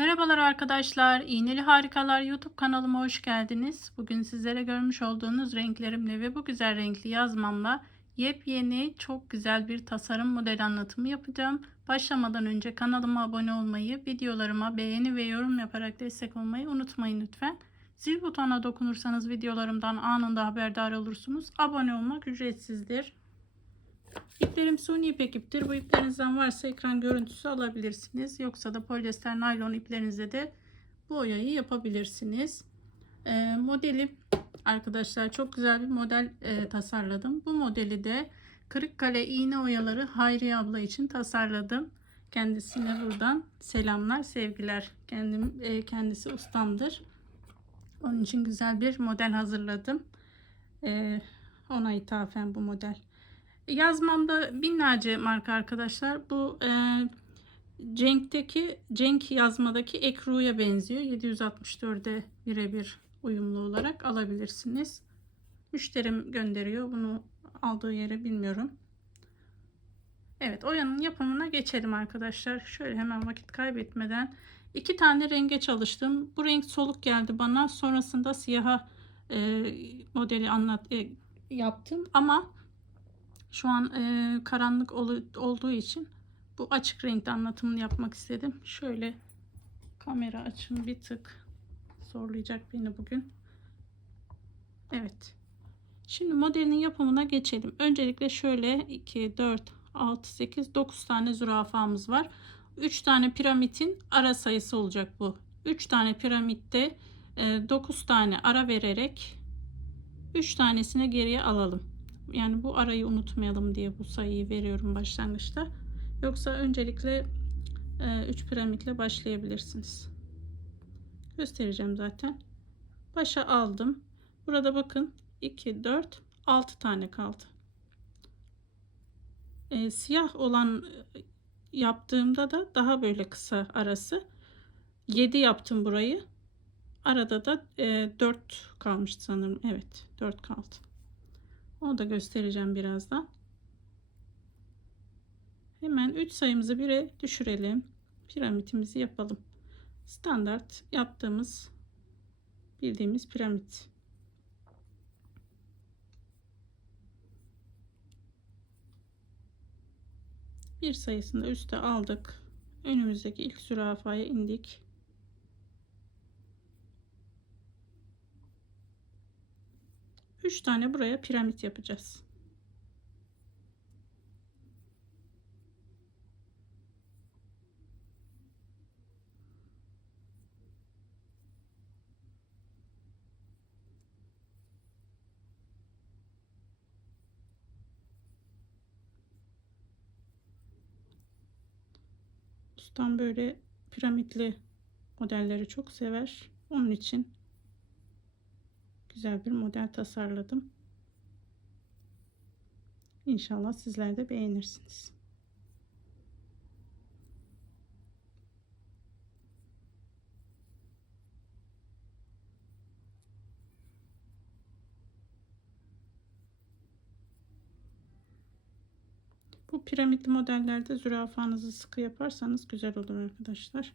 Merhabalar arkadaşlar. İğneli Harikalar YouTube kanalıma hoş geldiniz. Bugün sizlere görmüş olduğunuz renklerimle ve bu güzel renkli yazmamla yepyeni çok güzel bir tasarım model anlatımı yapacağım. Başlamadan önce kanalıma abone olmayı, videolarıma beğeni ve yorum yaparak destek olmayı unutmayın lütfen. Zil butonuna dokunursanız videolarımdan anında haberdar olursunuz. Abone olmak ücretsizdir. İplerim suni ipek iptir. Bu iplerinizden varsa ekran görüntüsü alabilirsiniz. Yoksa da polyester naylon iplerinizle de bu oyayı yapabilirsiniz. Ee, modeli arkadaşlar çok güzel bir model e, tasarladım. Bu modeli de Kırıkkale iğne oyaları Hayriye abla için tasarladım. Kendisine buradan selamlar, sevgiler. Kendim e, kendisi ustamdır. Onun için güzel bir model hazırladım. E, ona ithafen bu model. Yazmamda binlerce marka arkadaşlar. Bu e, Cenk'teki Cenk yazmadaki Ekru'ya benziyor. 764'e birebir uyumlu olarak alabilirsiniz. Müşterim gönderiyor. Bunu aldığı yere bilmiyorum. Evet oyanın yapımına geçelim arkadaşlar. Şöyle hemen vakit kaybetmeden iki tane renge çalıştım. Bu renk soluk geldi bana. Sonrasında siyaha e, modeli anlat e, yaptım ama şu an e, karanlık ol, olduğu için bu açık renkte anlatımını yapmak istedim. Şöyle kamera açım bir tık zorlayacak beni bugün. Evet. Şimdi modelin yapımına geçelim. Öncelikle şöyle 2, 4, 6, 8, 9 tane zürafamız var. 3 tane piramidin ara sayısı olacak bu. 3 tane piramitte 9 tane ara vererek 3 tanesini geriye alalım. Yani bu arayı unutmayalım diye bu sayıyı veriyorum başlangıçta. Yoksa öncelikle 3 piramitle başlayabilirsiniz. Göstereceğim zaten. Başa aldım. Burada bakın 2, 4, 6 tane kaldı. E, siyah olan yaptığımda da daha böyle kısa arası. 7 yaptım burayı. Arada da e, 4 kalmıştı sanırım. Evet 4 kaldı. Onu da göstereceğim birazdan. Hemen 3 sayımızı 1'e düşürelim. Piramitimizi yapalım. Standart yaptığımız bildiğimiz piramit. Bir sayısını üste aldık. Önümüzdeki ilk zürafaya indik. 3 tane buraya piramit yapacağız. Ustam böyle piramitli modelleri çok sever. Onun için güzel bir model tasarladım. İnşallah sizler de beğenirsiniz. Bu piramitli modellerde zürafanızı sıkı yaparsanız güzel olur arkadaşlar.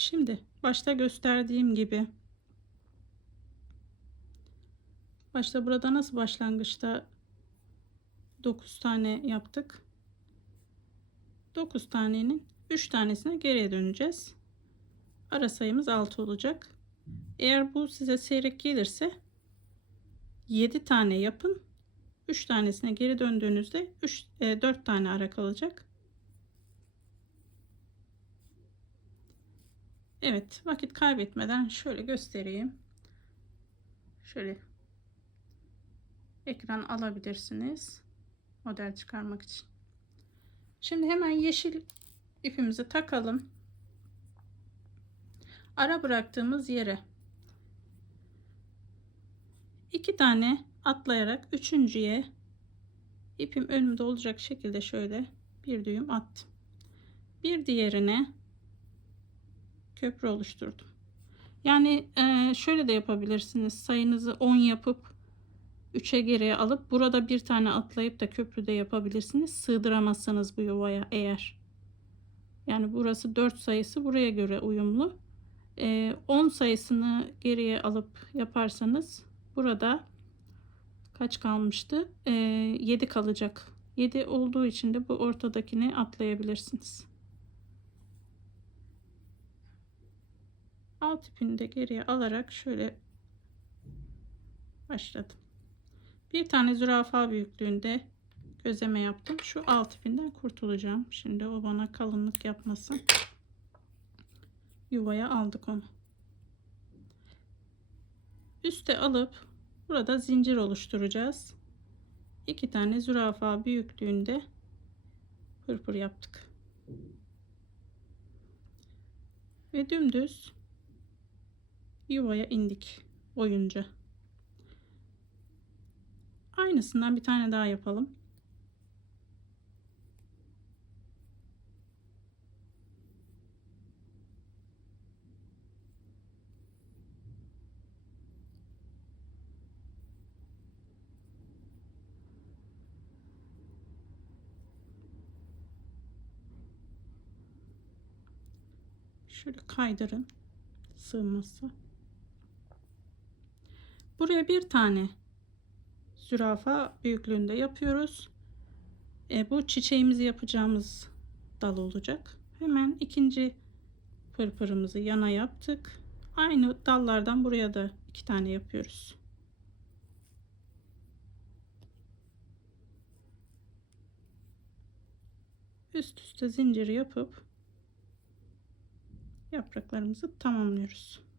Şimdi başta gösterdiğim gibi başta burada nasıl başlangıçta 9 tane yaptık. 9 tanenin 3 tanesine geriye döneceğiz. Ara sayımız 6 olacak. Eğer bu size seyrek gelirse 7 tane yapın. 3 tanesine geri döndüğünüzde 3 e, 4 tane ara kalacak. Evet vakit kaybetmeden şöyle göstereyim. Şöyle ekran alabilirsiniz. Model çıkarmak için. Şimdi hemen yeşil ipimizi takalım. Ara bıraktığımız yere iki tane atlayarak üçüncüye ipim önümde olacak şekilde şöyle bir düğüm attım. Bir diğerine köprü oluşturdum. Yani e, şöyle de yapabilirsiniz. Sayınızı 10 yapıp 3'e geriye alıp burada bir tane atlayıp da köprüde yapabilirsiniz. Sığdıramazsanız bu yuvaya eğer. Yani burası 4 sayısı buraya göre uyumlu. E, 10 sayısını geriye alıp yaparsanız burada kaç kalmıştı? E, 7 kalacak. 7 olduğu için de bu ortadakini atlayabilirsiniz. Alt ipini de geriye alarak şöyle başladım. Bir tane zürafa büyüklüğünde gözleme yaptım. Şu alt ipinden kurtulacağım. Şimdi o bana kalınlık yapmasın. Yuvaya aldık onu. Üste alıp burada zincir oluşturacağız. İki tane zürafa büyüklüğünde pırpır yaptık. Ve dümdüz yuvaya indik oyunca. Aynısından bir tane daha yapalım. Şöyle kaydırın sığması. Buraya bir tane zürafa büyüklüğünde yapıyoruz. E, bu çiçeğimizi yapacağımız dal olacak. Hemen ikinci pırpırımızı yana yaptık. Aynı dallardan buraya da iki tane yapıyoruz. Üst üste zincir yapıp yapraklarımızı tamamlıyoruz.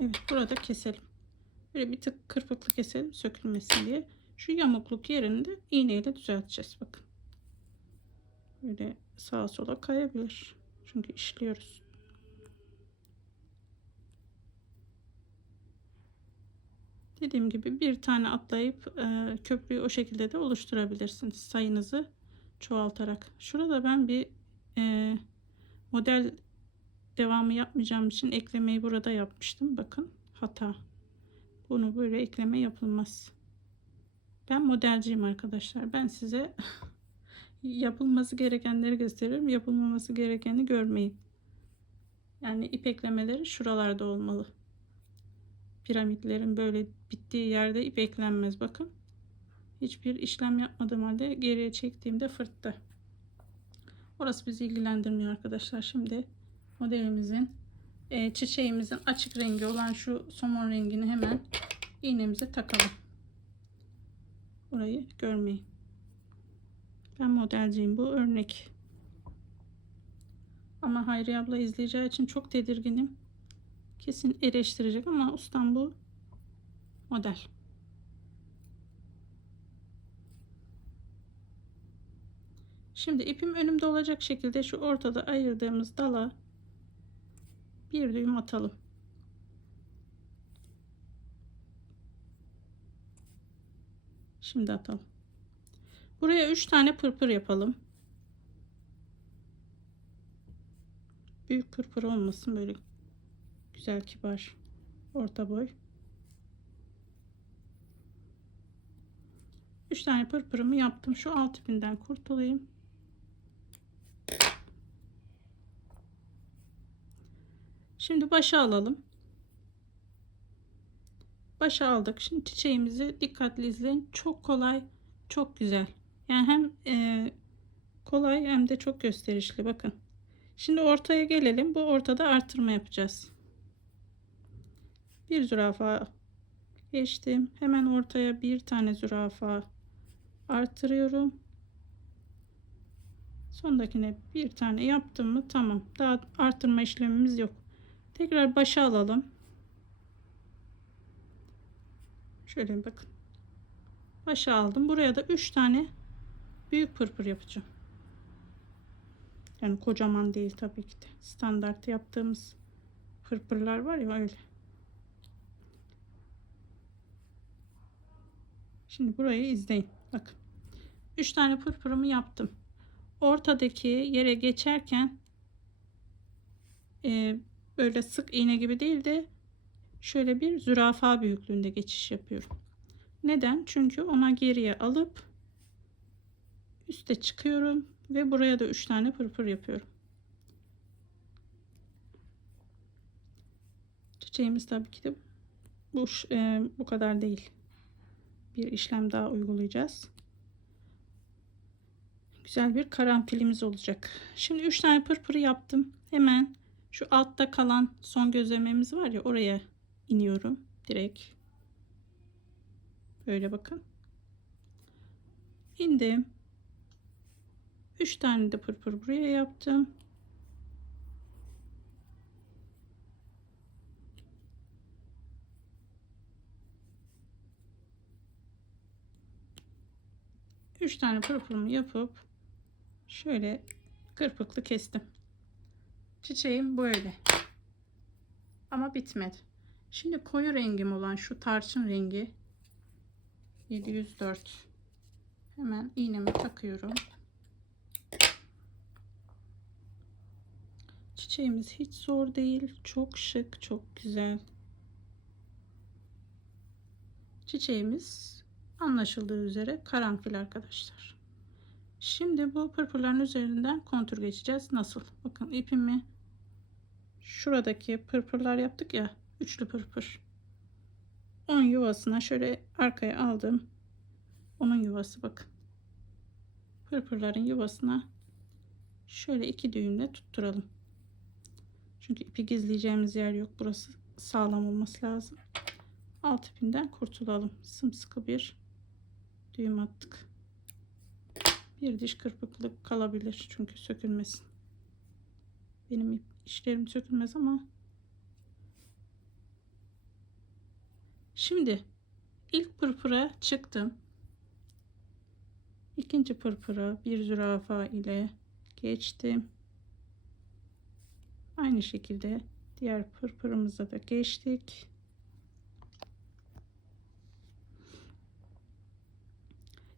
Evet burada keselim. Böyle bir tık kırpıklı keselim sökülmesin diye. Şu yamukluk yerinde iğneyle düzelteceğiz. Bakın. Böyle sağa sola kayabilir. Çünkü işliyoruz. Dediğim gibi bir tane atlayıp e, köprüyü o şekilde de oluşturabilirsiniz. Sayınızı çoğaltarak. Şurada ben bir e, model devamı yapmayacağım için eklemeyi burada yapmıştım. Bakın hata. Bunu böyle ekleme yapılmaz. Ben modelciyim arkadaşlar. Ben size yapılması gerekenleri gösteriyorum. Yapılmaması gerekeni görmeyin. Yani ip eklemeleri şuralarda olmalı. Piramitlerin böyle bittiği yerde ip eklenmez. Bakın. Hiçbir işlem yapmadığım halde geriye çektiğimde fırttı. Orası bizi ilgilendirmiyor arkadaşlar. Şimdi modelimizin e, çiçeğimizin açık rengi olan şu somon rengini hemen iğnemize takalım. Orayı görmeyin. Ben modelciyim. Bu örnek. Ama Hayri abla izleyeceği için çok tedirginim. Kesin eleştirecek ama ustam bu model. Şimdi ipim önümde olacak şekilde şu ortada ayırdığımız dala bir düğüm atalım. Şimdi atalım. Buraya 3 tane pırpır yapalım. Büyük pırpır olmasın böyle güzel kibar orta boy. 3 tane pırpırımı yaptım. Şu alt ipinden kurtulayım. Şimdi başa alalım. Başa aldık. Şimdi çiçeğimizi dikkatli izleyin. Çok kolay, çok güzel. Yani hem e, kolay hem de çok gösterişli. Bakın. Şimdi ortaya gelelim. Bu ortada artırma yapacağız. Bir zürafa geçtim. Hemen ortaya bir tane zürafa artırıyorum. Sondakine bir tane yaptım mı tamam. Daha artırma işlemimiz yok. Tekrar başa alalım. Şöyle bakın. Başa aldım. Buraya da 3 tane büyük pırpır yapacağım. Yani kocaman değil tabii ki de. Standart yaptığımız pırpırlar var ya öyle. Şimdi burayı izleyin. Bakın. 3 tane pırpırımı yaptım. Ortadaki yere geçerken e, böyle sık iğne gibi değil de şöyle bir zürafa büyüklüğünde geçiş yapıyorum. Neden? Çünkü ona geriye alıp üste çıkıyorum ve buraya da 3 tane pırpır yapıyorum. Çiçeğimiz tabii ki de bu, e, bu kadar değil. Bir işlem daha uygulayacağız. Güzel bir karanfilimiz olacak. Şimdi 3 tane pırpırı yaptım. Hemen şu altta kalan son gözlememiz var ya oraya iniyorum direkt. Böyle bakın. İndim. 3 tane de pırpır buraya yaptım. Üç tane pırpırımı yapıp şöyle kırpıklı kestim. Çiçeğim böyle. Ama bitmedi. Şimdi koyu rengim olan şu tarçın rengi 704 hemen iğnemi takıyorum. Çiçeğimiz hiç zor değil. Çok şık, çok güzel. Çiçeğimiz anlaşıldığı üzere karanfil arkadaşlar. Şimdi bu pırpırların üzerinden kontur geçeceğiz. Nasıl? Bakın ipimi şuradaki pırpırlar yaptık ya. Üçlü pırpır. Onun yuvasına şöyle arkaya aldım. Onun yuvası bakın. Pırpırların yuvasına şöyle iki düğümle tutturalım. Çünkü ipi gizleyeceğimiz yer yok. Burası sağlam olması lazım. Alt ipinden kurtulalım. Sımsıkı bir düğüm attık. Bir diş kırpıklık kalabilir. Çünkü sökülmesin. Benim işlerim sökülmez ama Şimdi ilk pırpıra çıktım. İkinci pırpıra bir zürafa ile geçtim. Aynı şekilde diğer pırpırımıza da geçtik.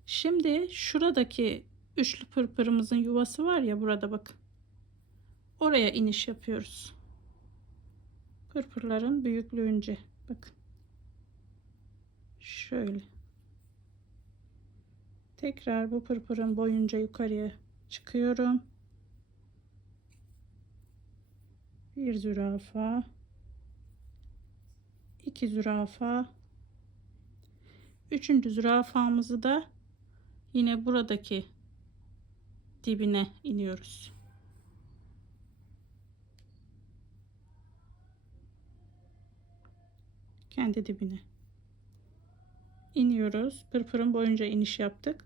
Şimdi şuradaki üçlü pırpırımızın yuvası var ya burada bakın. Oraya iniş yapıyoruz. Pırpırların büyüklüğünce bakın. Şöyle. Tekrar bu pırpırın boyunca yukarıya çıkıyorum. Bir zürafa. iki zürafa. Üçüncü zürafamızı da yine buradaki dibine iniyoruz. Kendi dibine iniyoruz. Pırpırın boyunca iniş yaptık.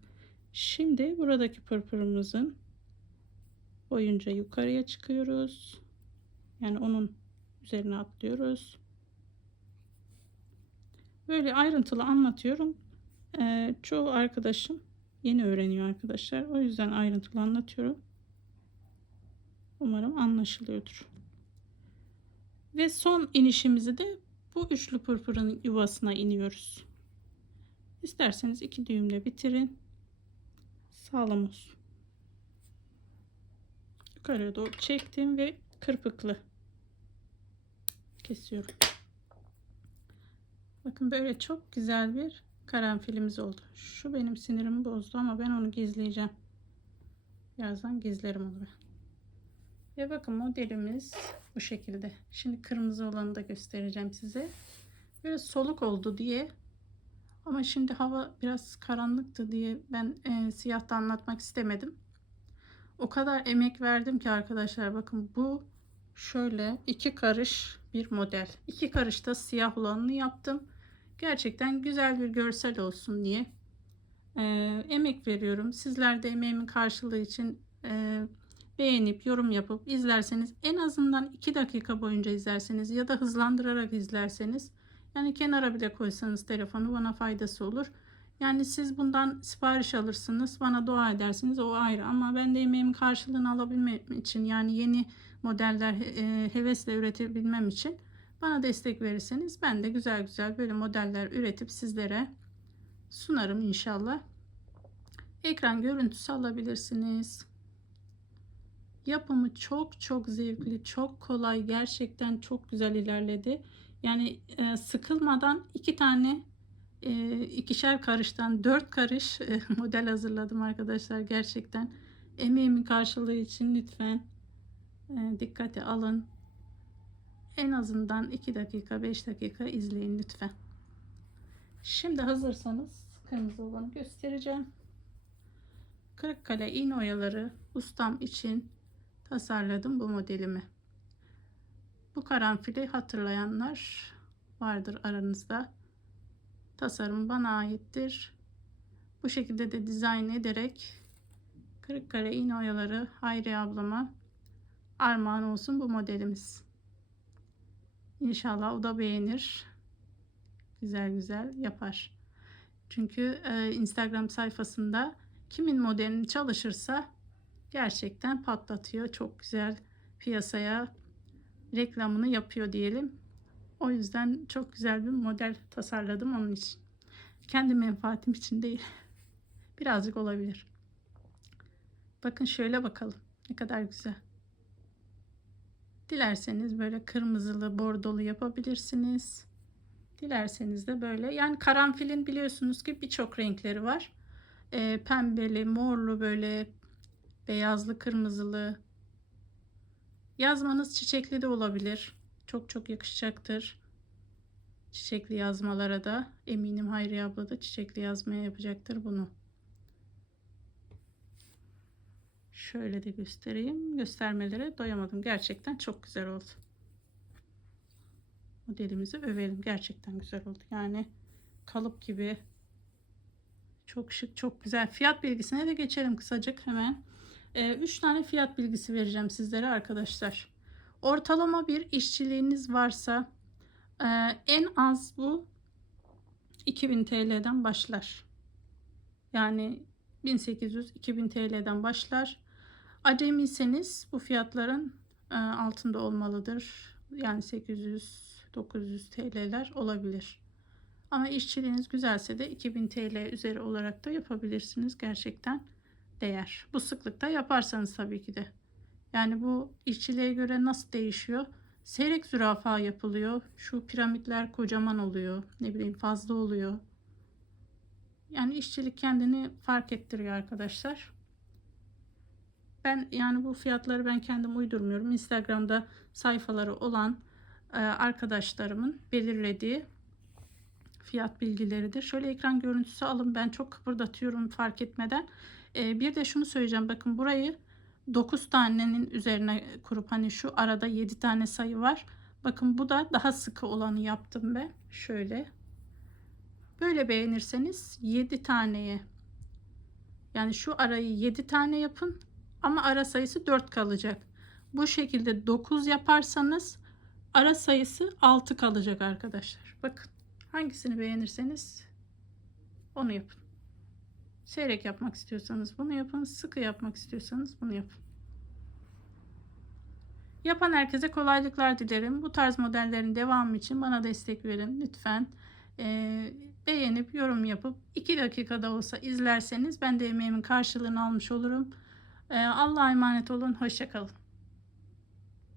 Şimdi buradaki pırpırımızın boyunca yukarıya çıkıyoruz. Yani onun üzerine atlıyoruz. Böyle ayrıntılı anlatıyorum. Ee, çoğu arkadaşım yeni öğreniyor arkadaşlar. O yüzden ayrıntılı anlatıyorum. Umarım anlaşılıyordur. Ve son inişimizi de bu üçlü pırpırın yuvasına iniyoruz. İsterseniz iki düğümle bitirin. Sağlam olsun. Yukarıya doğru çektim ve kırpıklı kesiyorum. Bakın böyle çok güzel bir karanfilimiz oldu. Şu benim sinirimi bozdu ama ben onu gizleyeceğim. Birazdan gizlerim onu ben. Ve bakın modelimiz bu şekilde. Şimdi kırmızı olanı da göstereceğim size. Böyle soluk oldu diye ama şimdi hava biraz karanlıktı diye ben e, siyahta anlatmak istemedim. O kadar emek verdim ki arkadaşlar bakın bu şöyle iki karış bir model. İki karışta siyah olanını yaptım. Gerçekten güzel bir görsel olsun diye e, emek veriyorum. Sizler de emeğimin karşılığı için e, beğenip yorum yapıp izlerseniz en azından 2 dakika boyunca izlerseniz ya da hızlandırarak izlerseniz yani kenara bile koysanız telefonu bana faydası olur. Yani siz bundan sipariş alırsınız, bana dua edersiniz o ayrı ama ben de emeğimin karşılığını alabilmem için yani yeni modeller e, hevesle üretebilmem için bana destek verirseniz ben de güzel güzel böyle modeller üretip sizlere sunarım inşallah. Ekran görüntüsü alabilirsiniz. Yapımı çok çok zevkli, çok kolay, gerçekten çok güzel ilerledi. Yani e, sıkılmadan iki tane e, ikişer karıştan dört karış e, model hazırladım arkadaşlar. Gerçekten emeğimin karşılığı için lütfen e, dikkate alın. En azından 2 dakika 5 dakika izleyin lütfen. Şimdi hazırsanız kırmızı olanı göstereceğim. Kırıkkale iğne oyaları ustam için tasarladım bu modelimi. Bu karanfili hatırlayanlar vardır aranızda. Tasarım bana aittir. Bu şekilde de dizayn ederek Kırıkkale iğne oyaları Hayri ablama armağan olsun bu modelimiz. İnşallah o da beğenir. Güzel güzel yapar. Çünkü e, Instagram sayfasında kimin modelini çalışırsa gerçekten patlatıyor. Çok güzel piyasaya reklamını yapıyor diyelim. O yüzden çok güzel bir model tasarladım onun için. Kendi menfaatim için değil. Birazcık olabilir. Bakın şöyle bakalım. Ne kadar güzel. Dilerseniz böyle kırmızılı, bordolu yapabilirsiniz. Dilerseniz de böyle. Yani karanfilin biliyorsunuz ki birçok renkleri var. E, pembeli, morlu böyle beyazlı, kırmızılı. Yazmanız çiçekli de olabilir. Çok çok yakışacaktır. Çiçekli yazmalara da eminim Hayriye abla da çiçekli yazmaya yapacaktır bunu. Şöyle de göstereyim. Göstermelere doyamadım. Gerçekten çok güzel oldu. Modelimizi övelim. Gerçekten güzel oldu. Yani kalıp gibi çok şık, çok güzel. Fiyat bilgisine de geçelim kısacık hemen. 3 ee, tane fiyat bilgisi vereceğim sizlere arkadaşlar. Ortalama bir işçiliğiniz varsa e, en az bu 2000 TL'den başlar. Yani 1800-2000 TL'den başlar. Acemiyseniz bu fiyatların e, altında olmalıdır. Yani 800-900 TL'ler olabilir. Ama işçiliğiniz güzelse de 2000 TL üzeri olarak da yapabilirsiniz. Gerçekten değer. Bu sıklıkta yaparsanız tabii ki de. Yani bu işçiliğe göre nasıl değişiyor? Seyrek zürafa yapılıyor. Şu piramitler kocaman oluyor. Ne bileyim fazla oluyor. Yani işçilik kendini fark ettiriyor arkadaşlar. Ben yani bu fiyatları ben kendim uydurmuyorum. Instagram'da sayfaları olan e, arkadaşlarımın belirlediği fiyat bilgileridir. Şöyle ekran görüntüsü alın. Ben çok kıpırdatıyorum fark etmeden. E, bir de şunu söyleyeceğim. Bakın burayı 9 tanenin üzerine kurup hani şu arada 7 tane sayı var. Bakın bu da daha sıkı olanı yaptım ben. Şöyle. Böyle beğenirseniz 7 taneye yani şu arayı 7 tane yapın ama ara sayısı 4 kalacak. Bu şekilde 9 yaparsanız ara sayısı 6 kalacak arkadaşlar. Bakın hangisini beğenirseniz onu yapın. Seyrek yapmak istiyorsanız bunu yapın. Sıkı yapmak istiyorsanız bunu yapın. Yapan herkese kolaylıklar dilerim. Bu tarz modellerin devamı için bana destek verin lütfen. Ee, beğenip yorum yapıp 2 dakikada olsa izlerseniz ben de emeğimin karşılığını almış olurum. Ee, Allah'a emanet olun. Hoşçakalın.